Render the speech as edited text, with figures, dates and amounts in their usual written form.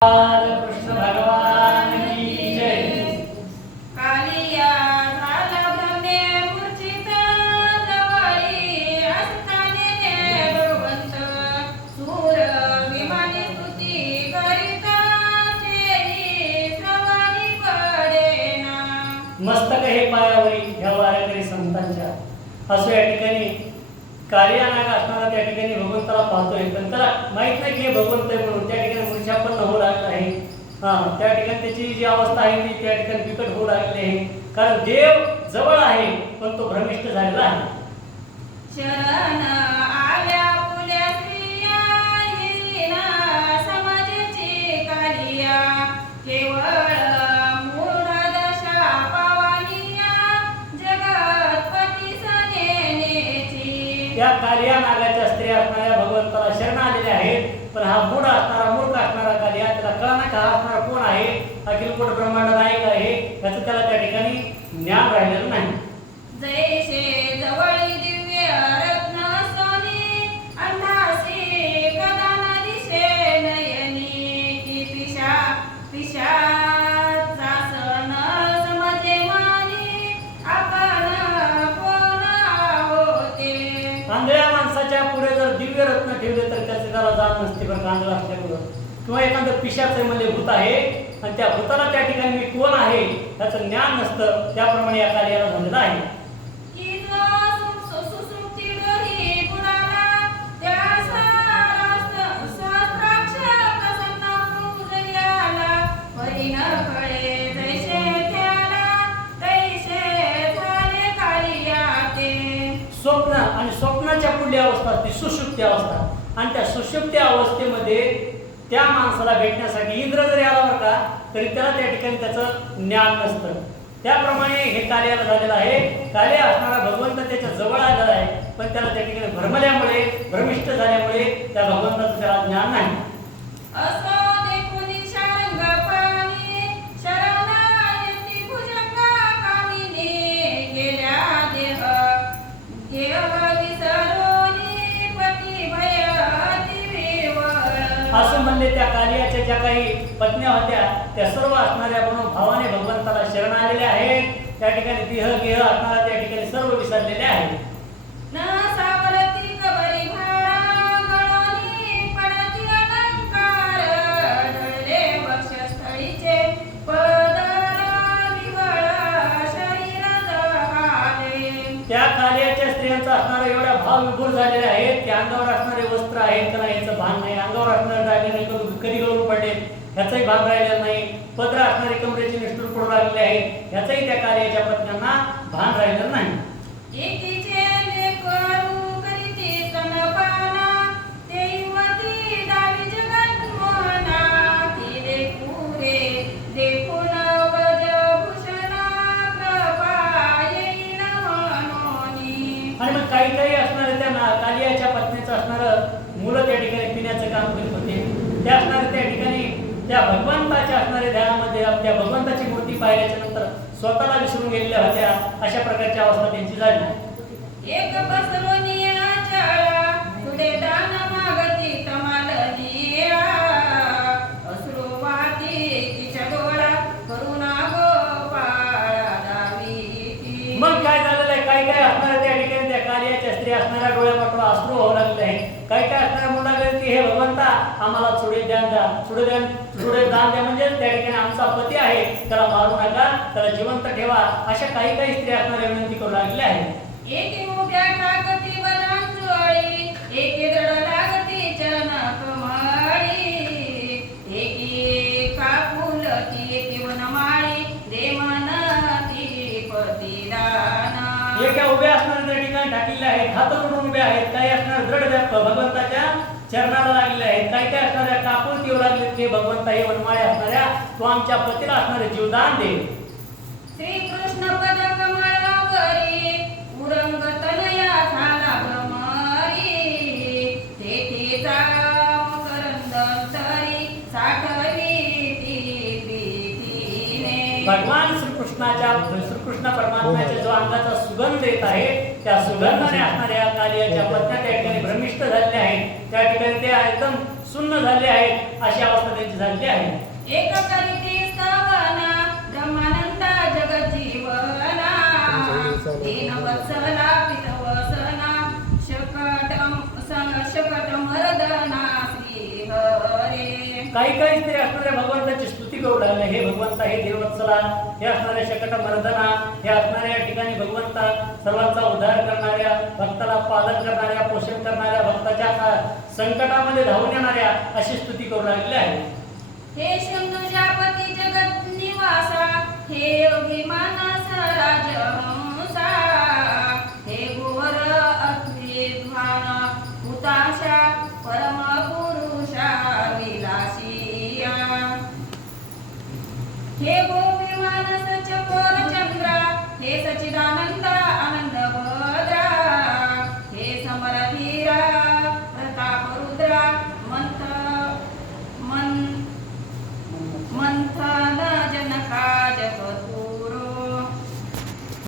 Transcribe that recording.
कृष्ण भगवान की जय। कालिया झाला भ्रमे मूर्छित जवळी असताने ते भगवंत सूर विमानी स्तुती करिता तेही श्रवणी पडेना। मस्तक हे पायावरी ह्या वारकरी संतांच्या असं या ठिकाणी कालिया नाग असणारा त्या ठिकाणी भगवंताला पाहतोय, पण त्याला माहित नाही की हे भगवंत आहे म्हणून त्या ठिकाणी मूर्छापन्न होऊ लागला आहे। त्या ठिकाणी त्याची जी अवस्था आहे ती त्या ठिकाणी बिकट होऊ लागली आहे, कारण देव जवळ आहे पण तो भ्रमिष्ट झालेला आहे। शरण आल्या फुल्या स्त्रिया हिरीना समाजाची कालिया केवळ मूढ दशा पावनिया जगतपती सनेनेची। त्या कालिया नागाच्या स्त्रिया असणाऱ्या भगवंताला शरण आलेल्या आहेत, पण हा मूढ असणारा मूर्ख असणारा कालिया त्याला कळना का असणारा कोण आहे, अखिल कोट ब्रह्मांड नायक आहे, याचं त्याला त्या ठिकाणी ज्ञान राहिलेलं नाही। जैसे जवळी दिव्य रत्न सोनी अंधासी कदान दिशे नयनी की पिशा जासन समजे मानी आपण कोण होते। आंधळ्या माणसाच्या पुढे जर दिव्य रत्न ठेवले तर त्याचे त्याला जाण नसते बरं, आंधळा असल्यामुळं किंवा एखादं पिशाचं म्हणजे भूत आहे आणि त्या भूताला त्या ठिकाणी मी कोण आहे त्याचं ज्ञान नसतं, त्याप्रमाणे या कार्याला झालेलं आहे। की जो सुसुप्ती डोही बुडाला त्या सहस्राक्ष प्रसन्न पूजल्याला परिण फळे जैसे त्याला तैसे झाले कालिया ते। स्वप्न आणि स्वप्नाच्या पुढली अवस्था असते सुषुप्ती अवस्था, आणि त्या सुषुप्ती अवस्थेमध्ये त्या माणसाला भेटण्यासाठी इंद्र जरी आला बरं का तरी त्याला त्या ठिकाणी त्याचं ज्ञान नसतं। त्याप्रमाणे हे कार्याला झालेलं आहे। कार्य असणारा भगवंत त्याच्या जवळ आलेला आहे, पण त्याला त्या ठिकाणी भ्रमल्यामुळे भ्रमिष्ट झाल्यामुळे त्या भगवंताचं त्याला ज्ञान नाही। असो देखून शारंग पाणी शरणागती भुजंगा कामिनी गेल्या देव विसरोनी पती भय अतिविवळ। असं म्हणले त्या कालियाच्या ज्या काही पत्न्या होत्या त्या सर्व असणाऱ्या भावाने भगवंताला शरण आलेल्या आहेत, त्या ठिकाणी देह गेह असणारा त्या ठिकाणी सर्व विसरलेले आहेत। न सावरती कबरी भारा गळोनी पडती अलंकार ढळले वक्षस्थळीचे पदर विवळ शरीर जहाले। त्या कालियाच्या स्त्रियांचा असणारा एवढ्या भाव विभोर झालेले आहेत की अंगावर असणारे वस्त्र आहेत त्याला याचं भान नाही, अंगावर असणारे दागिने कधी गळून पडले ह्याचंही भान राहिलेलं नाही, पदर असणारे कमरेचे निष्ठूर पडू लागले आहेत ह्याचंही त्या कालियाच्या पत्न्यांना भान राहिलेलं नाही। एकीचे लेकरू करीती स्तनपाना ते युवती दावी जगत मोहना ती लेकुरे देखून व्रजभूषणा कृपा येईल म्हणोनी। आणि मग काही काही असणारे त्या कालियाच्या पत्नीचं असणारं मुलं त्या ठिकाणी पिण्याचं काम करीत होते, त्या असणारे त्या ठिकाणी त्या भगवंताच्या असणाऱ्या ध्यानामध्ये त्या भगवंताची मूर्ती पाहिल्याच्या नंतर स्वतःला विसरून गेलेल्या होत्या, अशा प्रकारची अवस्था त्यांची झाली। एक बसरोनी आचळा पुढे दान मागती तमालनिया अश्रू वाहती तिच्या डोळा करुणा गोपाळा दावीती। मग काय झालेलं आहे, काही काय असणाऱ्या त्या ठिकाणी त्या कालियाच्या स्त्री असणाऱ्या डोळ्यापाठवा अश्रू होऊ लागले आहे, काही काय असणाऱ्या मुलाला की हे भगवंता आम्हाला थोडे दान द्या, थोडे दान द्या, म्हणजे त्या ठिकाणी आमचा पती आहे त्याला मारू नका, त्याला जिवंत ठेवा, अशा काही काही स्त्री असणाऱ्या विनंती करू लागल्या आहेत। एके उभ्या ठाकती बदांचोळी एके दड लागती चरण कमळी एकी कापुलती एके वनमाळी दे म्हणती पतिदान। एका उभ्या असणाऱ्या त्या ठिकाणी टाकलेल्या आहेत, हात जोडून उभ्या आहेत, काही असणारे दृढ भगवंताच्या चरणाला लागलेले आहेत, काही काय असणाऱ्या कापूर येऊ लागले की भगवंता हे वनमाळे असणाऱ्या तो आमच्या पतीला असणारे जीवदान दे। श्रीकृष्ण पद कमळावरी उरंग तनया झाला भ्रमरी तेथे करंदंतरी साठवी ती प्रीतीने। भगवान श्रीकृष्ण परमात्म्याच्या जो अंगाचा सुगंध येत आहे त्या सुगंधाने असणाऱ्या कालियाच्या पत्न्या त्या ठिकाणी भ्रमिष्ट झालेल्या आहेत, त्या ठिकाणी ते एकदम सुन्न झाले आहेत अशी अवस्था त्यांची झालेली आहे. एक करीती स्तवना ब्रह्मानंदा जगज्जीवना दीन वत्सला पितवसना शकट मर्दना श्री हरे. काही काही स्त्री असणाऱ्या भगवंताची स्तुती करू लागल्या, हे भगवंता, हे देववत्सला, हे असणाऱ्या शकट मर्दना, हे असणाऱ्या ठिकाणी भगवंता, सर्वांचा उद्धार करणाऱ्या, भक्ताला पालन करणाऱ्या, पोषण करणाऱ्या, भक्ताच्या संकटामध्ये धावून येणाऱ्या अशी स्तुती करू लागलेल्या आहे. हे शंभुजापती जगत निवासा हे योगी मानस राजहंसा हे गोवर अद्विद्वान हुताशा परम पुरुषा विलासिया हे गोपी मानस चकोर चंद्रा हे सच्चिदानंद